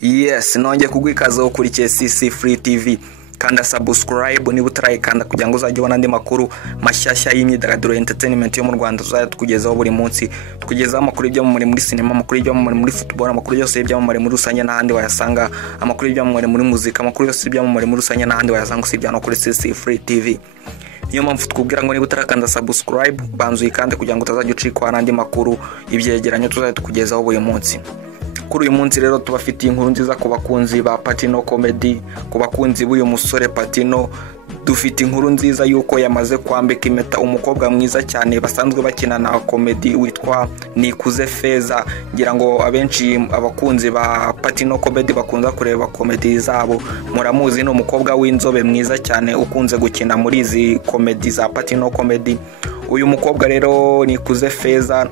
Yes, nongeye kugwikazaho kuri CC Free TV. Kanda subscribe niba utarayikanda kugira ngo uzajye ubona andi makuru mashyashya y'imyidagaduro entertainment yo mu Rwanda tuzajya tukugezaho buri munsi. Tukugezaho amakuru y'ibyo muri cinema, amakuru y'ibyo muri football, amakuru yose y'ibyo muri rusange n'ahandi wayasanga, amakuru y'ibyo muri muzika, amakuru yose y'ibyo muri rusange n'ahandi wayasanga usibye no kuri CC Free TV. Niyo mpamvu tukubwira ngo niba utarakanda subscribe banzu ikande kugira ngo utazajya ucikwa n'andi makuru ibyegeranyo tuzajya tukugezaho buri munsi. Kuri uyu munsi rero tubafitiye inkuru nziza ku bakunzi ba Patino Comedy, ku bakunzi b'uyu musore Patino. Dufite inkuru nziza yuko yamaze kwambika impeta umukobwa mwiza cyane basanzwe bakina na comedy witwa Nikuze Feza. Ngira ngo abenshi abakunzi ba Patino Comedy bakunza kureba comedy zabo muramuzi, no umukobwa w'inzobe mwiza cyane ukunze gukina muri izi comedy za Patino Comedy. Uyu mukobwa rero Nikuze Feza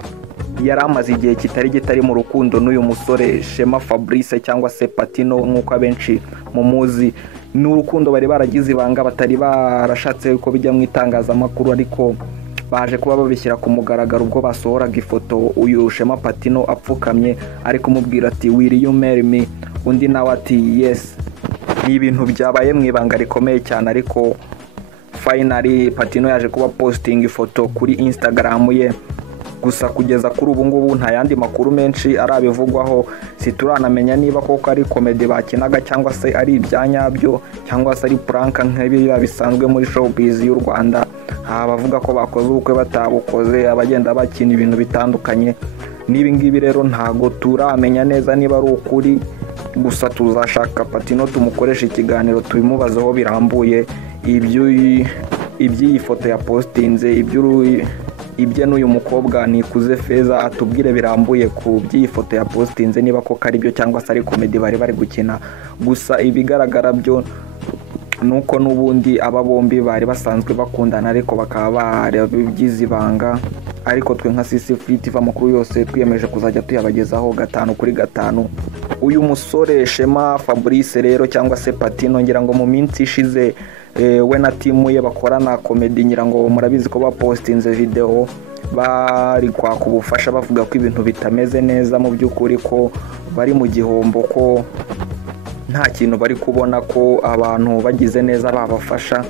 yari amaze igihe kitari mu rukundo n'uyu musore Shema Fabrice cyangwa se Patino nk'uko abenshi mumuzi. N'urukundo bari baragize ibanga, batari barashatse ko bijya mu itangazamakuru, ariko baje kuba babishyira ku mugaragaro ubwo basohoraga ifoto uyu Shema Patino apfukamye ari kumubwira ati will you marry me, undi nawe ati yes. Ni ibintu byabaye mu ibanga rikomeye cyane, ariko finally Patino yaje kuba posting ifoto kuri Instagram ye. Gusa kugeza kuri ubu ngubu nta yandi makuru menshi arabivugwaho, situranamenya niba koko ari comedy bakinaga cyangwa se ari ibyanyabyo cyangwa se ari prank nk'ibi bisanzwe muri showbiz y'u Rwanda. Abavuga ko bakoze ubukwe batabukoze, abagenda bakina ibintu bitandukanye. Nibi ngibi rero ntago turamenya neza niba ari ukuri, gusa tuzashaka Patino tumukoresha ikiganiro tubimubazaho birambuye iby'iyi foto ya postinze, ibye n'uyu mukobwa Nikuze Feza atubwire birambuye ku by'iyi foto ya postinze niba koko ari byo cyangwa se ari comedy bari gukina. Gusa ibigaragara byo nuko n'ubundi aba bombi bari basanzwe bakundana, ariko bakaba barabigize ibanga. Ariko twe nka CC Free TV amakuru yose twiyemeje kuzajya tuyabagezaho 5 kuri 5. Uyu musore Shema Fabrice rero cyangwa se Patino, ngira ngo mu minsi ishize we na timu ye bakorana comedy, ngira ngo murabizi ko bapostinze video bari kwaka ubufasha bavuga ko ibintu bitameze neza mu by'ukuri, ko bari mu gihombo, ko nta kintu bari kubona ko abantu bagize neza babafasha.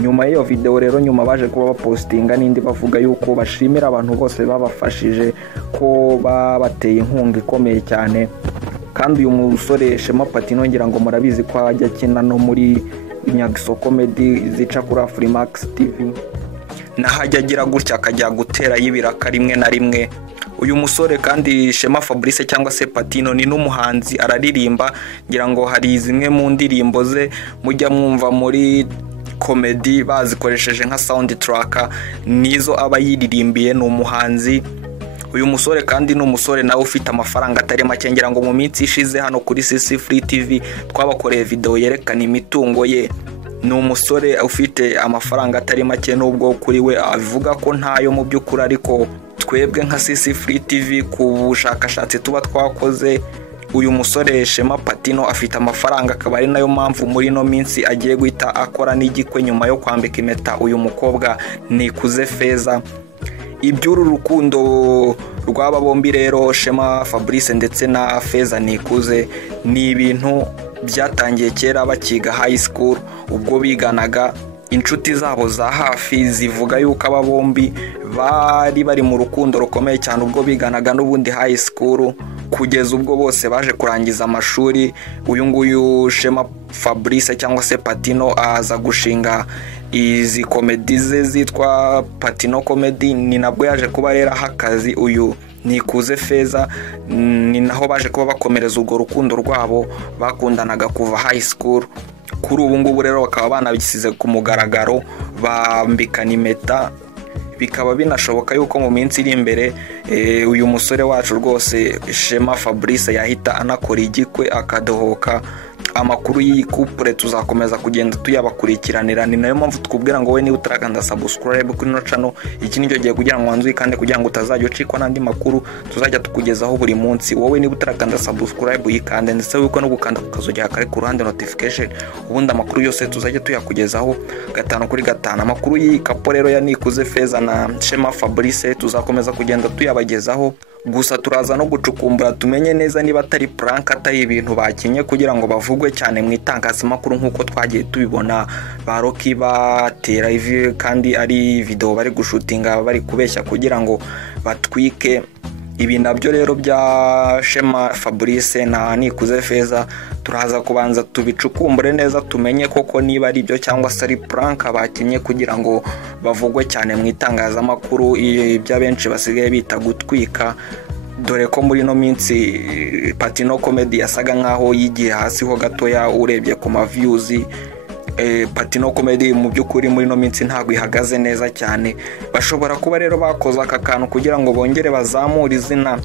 Nyuma y'iyo video rero nyuma baje kuba bapostinga n'indi bavuga yuko bashimira abantu bose babafashije, ko babateye inkunga ikomeye cyane. Kandi uyu musore Shema Patino ngira ngo murabizi ko ajya akina no muri Nyagiso Comedy zica kuri Afrimax TV, nahajya agira gutya akajya gutera y'ibiraka rimwe na rimwe. Uyu musore kandi Shema Fabrice cyangwa se Patino ni n'umuhanzi, araririmba. Ngira ngo hari zimwe mu ndirimbo ze mujya mwumva muri comedy bazikoresheje nka soundtrack, nizo aba yiririmbiye. Ni umuhanzi uyu musore, kandi n'umusore nawe ufite amafaranga atari make. Ngira ngo mu minsi ishize hano kuri CC Free TV twabakoreye video yerekana imitungo ye. Ni umusore ufite amafaranga atari make, nubwo kuri we avuga ko ntayo mu by'ukuri, ariko twebwe nka CC Free TV ku bushakashatsi tuba twakoze, uyu musore Shema Patino afite amafaranga, akaba ari nayo mpamvu muri no minsi agiye guhita akora n'igikwe nyuma yo kwambika impeta uyu mukobwa Nikuze Feza. Iby'uru rukundo rw'aba bombi rero Shema Fabrice ndetse na Feza Nikuze ni ibintu byatangiye kera bakiga high school, ubwo biganaga. Inshuti zabo za hafi zivuga yuko aba bombi bari mu rukundo rukomeye cyane ubwo biganaga n'ubundi high school, kugeza ubwo bose baje kurangiza amashuri. Uyu nguyu Shema Fabrice cyangwa se Patino aza gushinga izi comedy ze zitwa Patino Comedy, ni nabwo yaje kuba rero akazi uyu Nikuze Feza. Ni naho baje kuba bakomereza urwo rukundo rwabo bakundanaga kuva high school. Kuri ubu ngubu rero bakaba banabisize ku mugaragaro, bambikana impeta. Bikaba binashoboka yuko mu minsi iri imbere uyu musore wacu rwose Shema Fabrice yahita anakora igikwe akadohoka. Amakuru y'iyi couple tuzakomeza kugenda tuyabakurikiranira. Ni nayo mpamvu tukubwira ngo we niba utarakanda subscribe kuri no channel, iki ni cyo gihe kugira ngo wanzuye kandi kugira ngo utazajya ucikwa n'andi makuru tuzajya tukugezaho buri munsi. Wowe niba utarakanda subscribe yikande, ndetse wiko no gukanda kukazogira kare ku ruhande notification, ubundi amakuru yose tuzajya tuyakugezaho 5 kuri 5. Amakuru y'iyi couple rero ya Nikuze Feza na Shema Fabrice tuzakomeza kugenda tuyabagezaho gusa turaza no gucukumbura tumenye neza niba atari prank atari ibintu bakinye kugira ngo bavugwe cyane mu itangazamakuru nk'uko twagiye tubibona ba Rocky batera ivi kandi ari video bari gushutinga bari kubeshya kugira ngo batwike. Ibi nabyo rero bya Shema Fabrice na Nikuze Feza turaza kubanza tubicukumbure neza tumenye koko niba ari byo cyangwa se ari prank bakinye kugira ngo bavugwe cyane mu itangazamakuru ibyo benshi basigaye bita gutwika, dore ko muri no minsi Patino Comedy yasaga nkaho yigiye hasi ho gatoya urebye ku ma views. Patino Comedy mu by'ukuri muri no minsi ntago ihagaze neza cyane. Bashobora kuba rero bakoze aka kantu kugira ngo bongere bazamure izina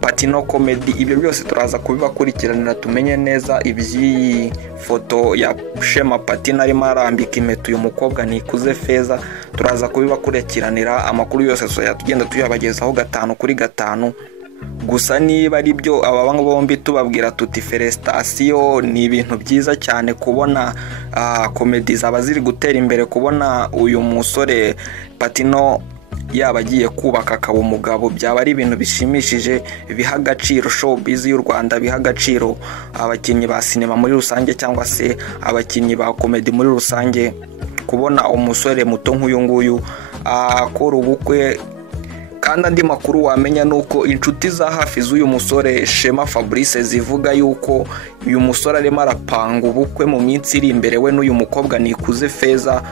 Patino Comedy. Ibyo byose turaza kubibakurikiranira tumenye neza iby'iyi foto ya Shema Patino arimo arambika impeta uyu mukobwa Nikuze Feza. Turaza kubibakurikiranira amakuru yose tugenda tuyabagezaho 5 kuri 5. Gusa niba ari byo aba bombi tubabwira tuti felicitation, ni ibintu byiza cyane kubona comedy zaba ziri gutera imbere, kubona uyu musore Patino yaba agiye kubaka akaba umugabo, byaba ari ibintu bishimishije biha agaciro showbiz y'u Rwanda, biha agaciro abakinnyi ba sinema muri rusange cyangwa se abakinnyi ba comedy muri rusange, kubona umusore muto nk'uyu nguyu akora ubukwe. Kandi andi makuru wamenya nuko inshuti za hafi z'uyu musore Shema Fabrice zivuga yuko uyu musore arimo arapanga ubukwe mu minsi iri imbere we n'uyu mukobwa Nikuze Feza.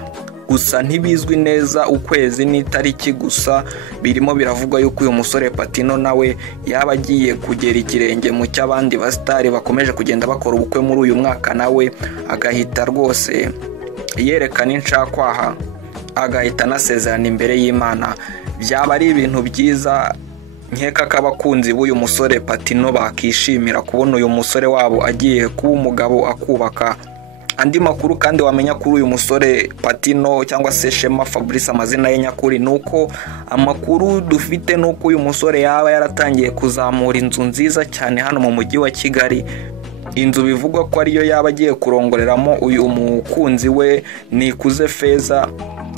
Gusa ntibizwi neza ukwezi n'itariki, gusa birimo biravugwa yuko uyu musore Patino nawe yaba agiye kugera ikirenge mu cy'abandi basitari bakomeje kugenda bakora ubukwe muri uyu mwaka, nawe agahita rwose yerekana inshakwaha, agahita anasezerana imbere y'Imana. Byaba ari ibintu byiza, nkeka ko abakunzi b'uyu musore Patino bakishimira kubona uyu musore wabo agiye kuba umugabo akubaka. Andi makuru kandi wamenya kuri uyu musore Patino cyangwa se Shema Fabrice amazina ye nyakuri, nuko amakuru dufite nuko uyu musore yaba yaratangiye kuzamura inzu nziza cyane hano mu mujyi wa Kigali. Inzu bivugwa ko ariyo yaba agiye kurongoreramo uyu mukunzi we Nikuze Feza.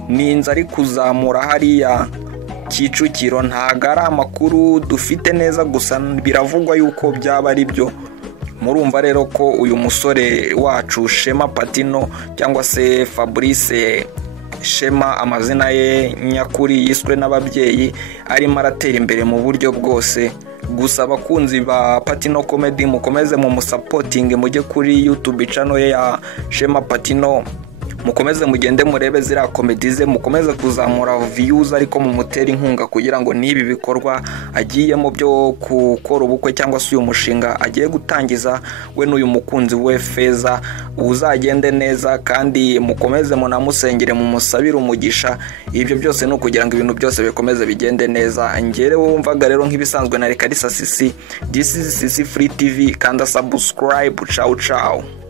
Ni inzu ari kuzamura hariya Kicukiro, ntago ari amakuru dufite neza, gusa biravugwa yuko byaba ari byo. Murumva rero ko uyu musore wacu Shema Patino cyangwa se Fabrice Shema amazina ye nyakuri yiswe n'ababyeyi arimo aratera imbere mu buryo bwose. Gusa abakunzi ba Patino Comedy mukomeze mu supporting, mujye kuri YouTube channel ye ya Shema Patino, mukomeze mugende murebe zira comedy ze, mukomeze kuzamura views, ariko mu mutera inkunga kugira ngo nibi bikorwa agiyemo byo gukora ubukwe cyangwa se uyu mushinga agiye gutangiza we n'uyu mukunzi we Feza uzagende neza, kandi mukomeze munamusengere mu musabira umugisha. Ibyo byose no kugira ngo ibintu byose bikomeze bigende neza. Ngere wumvaga rero nk'ibisanzwe na Reka Sisi, this is Sisi Free TV, kanda subscribe. Ciao ciao.